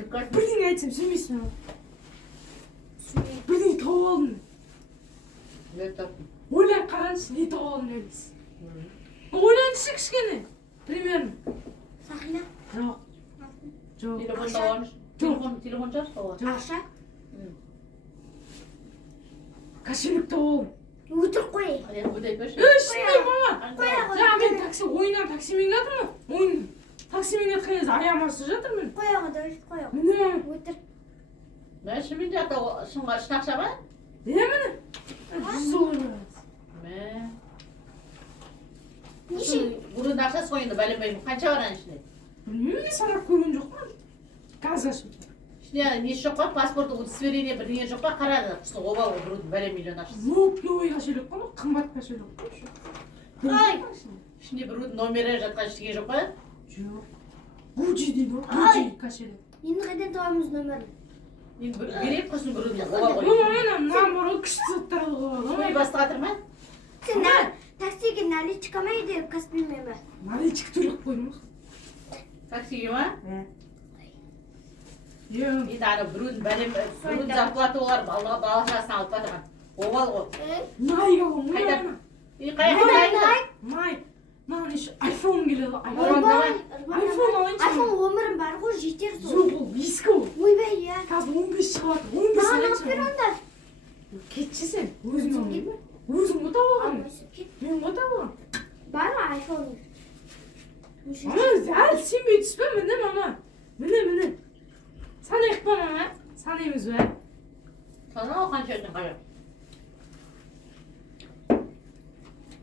Бірдеңе айтсам сүймейсің ба? Бірдеңе тауып алдым. Не таптың? Ойланып қараңызшы, не тауып алдым дедіңіз. Ойлаңызшы кішкене. Примерно. Сақина? Жоқ. Жоқ. Телефон тауамыз. Телефон жас тауамыз. Ақша? Кошелек тауып алдым. Өтірік қой. Өтіп берші. Шынымен мама. Қоя Жаңа мен такси ойыннан таксимен жатырмын. Ойын таксимен жатқан кезде аяғым ашып жатырмын. Қоя қой, қоя. Міне. Өтір. Мен шынымен жақта шынға шын ақша ба? Міне. $100 бар. Неше? Бұрын ақшасы ғой енді бәленбеймін. Қанша бар аның ішінде? Білмеймін, мен сарап көрген жоқпын. Қазір ашып. Ішінде несі жоқ па? Паспорты, удостоверение бірдеңе жоқ па? Қарады. Құсын обал ғой біреудің бәлен миллион ақшасы. Новый кошелек қой, қымбат кошелек қой. Ай! Ішінде біреудің номері жатқан ештеңе жоқ па? Жоқ. Гуччи дейді ғой, Гуччи кошелек. Енді қайдан табамыз нөмірін? Енді берейік құсын біреудің обал ғой. Мынаған бар ғой, күшті заттар ғой. Ой, бастыға тұр ма? Сен таксиге наличка ма еді Каспиймен бе? Наличка төлеп қойдыңыз. Таксиге ма? Иә. Енді ана біреудің зарплаты олар балашасын алып батырған. Обал ғой. Найк алғым, Қайда? Найк. Найк. Маған еще айфон келеді. Ойбай, айфон алайыншы. айфон өмірім бар ғой, жетер сол. Жоқ, ол ескі ол. Ойбай, иә. Қазір 15 шығып жатыр. 15 Маған алайыншы. алып бер онда. Кетші сен. Өзің алайын. Өзің отап алған. Мен отап алған. Бар ма айфон? Мама, әлі сенбей түспе, міне мама. Міне. Санайық па мама? Санаймыз ба? Санау қанша өтін қажа?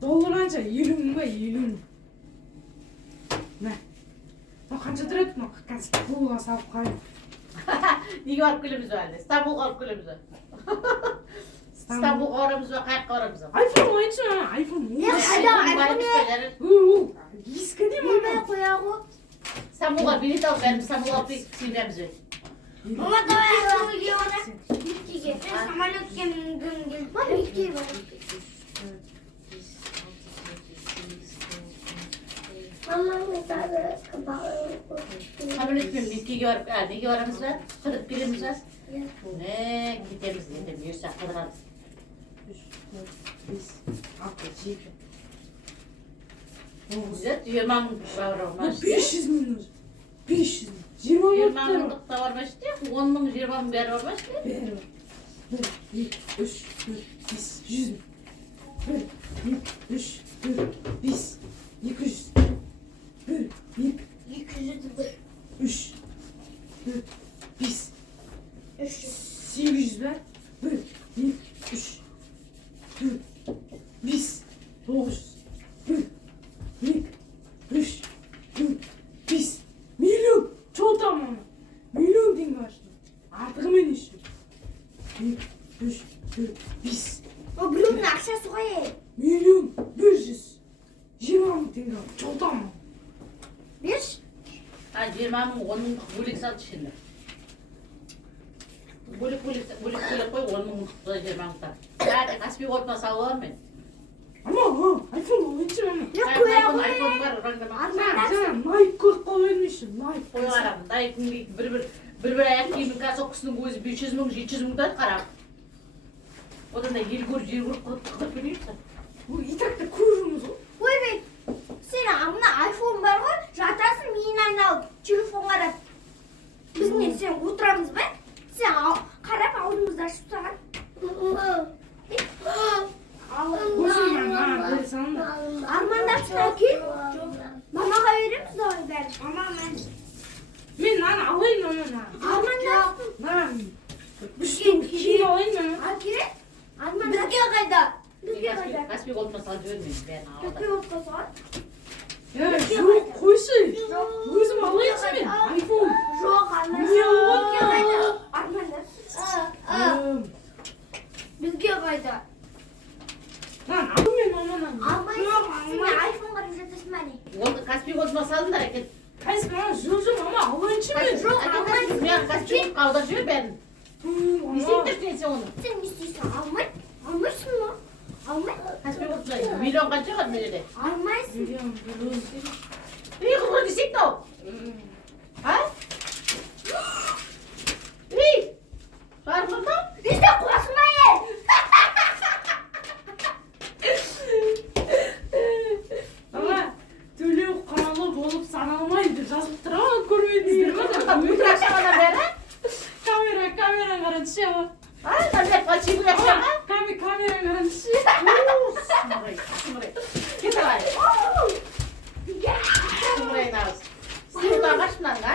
Доллар қанша? 50 мың ба? 50 мың. Мә. Қанша тұрады? Қазір қолға салып қайын. Неге барып келеміз ба әлде? Стамбулға алып келеміз ба? Стамбулға барамыз ба? Қаяққа барамыз ба? Айфон алайыншы мама, айфон. Қайда айфон не? Ескі де мама. Ойбай, қоя ғой. Стамбулға билет алып бәріміз Стамбулға алып келеміз бе? Мама, давай айфонге оны. Мектеге. Самолетке мінгім келді. Ма, мектеге бар. Самолетпен меккеге барып, неге барамыз ба? Қыдырып келеміз ба? Кетеміз, бұйырса қыдырамыз. 3, 4, 5, 6, 7. 20 мың бауыр ма? 500 мың. 500 мың. 20 мыңдық та бар ма іште? 10 мың, 20 мың бәрі бар ма іште? Бәрі бар. 1, 2, 3, 4, 5, 100 мың. 1, 2, 3, 4, 5, 200. 1, 2, 3, 4, 5, 800 ба? 1, 2, 3, 4, 5, 900. 1, 2, 3, 4, 5. Миллион. Çoğutan mı? Milyon tenge açtı. Artığı men işi. 1, 3, 4, 5. O біреудің ақшасы ғой. Milyon 520 мың теңге. Çoğutan mı? Берші. 20 мың, 10 мыңдық бөлек салды ішінде. Бөлек қой, 10 мыңдық 20 мыңдық. Каспий отына салып алар мен. Ama iPhone alınca mı? Yok қоя ғой. Айфон бар, рандама. Sen Nike koyup koyulmuşsun. Nike. Қойғарамын. Бір аяқ киімнің кроссовкасының өзі 500 мың, 700 мың дады қарап. Одан да ел көріп, жер көріп қыдырып келмейміз. Bu itakta көріңіз ғой. Ойбай, сен мына айфон бар ғой, жатасың миын айналып, телефон қарап. Біз не, сен отырамыз ба? Сен қарап аузымызды ашып тұрған. Армандапсың әке? Мамаға береміз давай бәрі. Мама, Men nana alayım onu. Армандапсың. Nana. Üstüm kiyim alayım mı? Әке? Бізге қайда? Бізге қайда? Каспий отына салып жібермеймін бәрін алып. Бізге отқасы. Ya yok koysun. Özüm alayım ben. iPhone. Жоқ, Niye бізге қайда? o? Армандапсың. Бізге қайда? Lan alayım mamadan. Алмайсың, сен айфон қарап жатасың ба не? Оны Каспий отына салыңдар әкет. Kayısı bana zorzum ama alayım ben. Жоқ, әкет. Мен Каспий отқа аударып жібер бәрін. Не істейін тұрсың сен оны? Сен не істейсің? Алмайсың ба? Алмайсың? Каспий отына миллион қанша шығады мына жерде? Алмайсың. Үй қылғы десек тау. А? ей жарқырма Işte koşmayın. ана төлеу құралы болып саналмайды жазылып тұр ғой көрмедіңіздер ме мұтрашағана бәрі камера қараңызшы ана почему ақшаға камера қараңызшы Смотри. Кет ағай. Смотри, нағыз. Сен ұтағаш мынанға.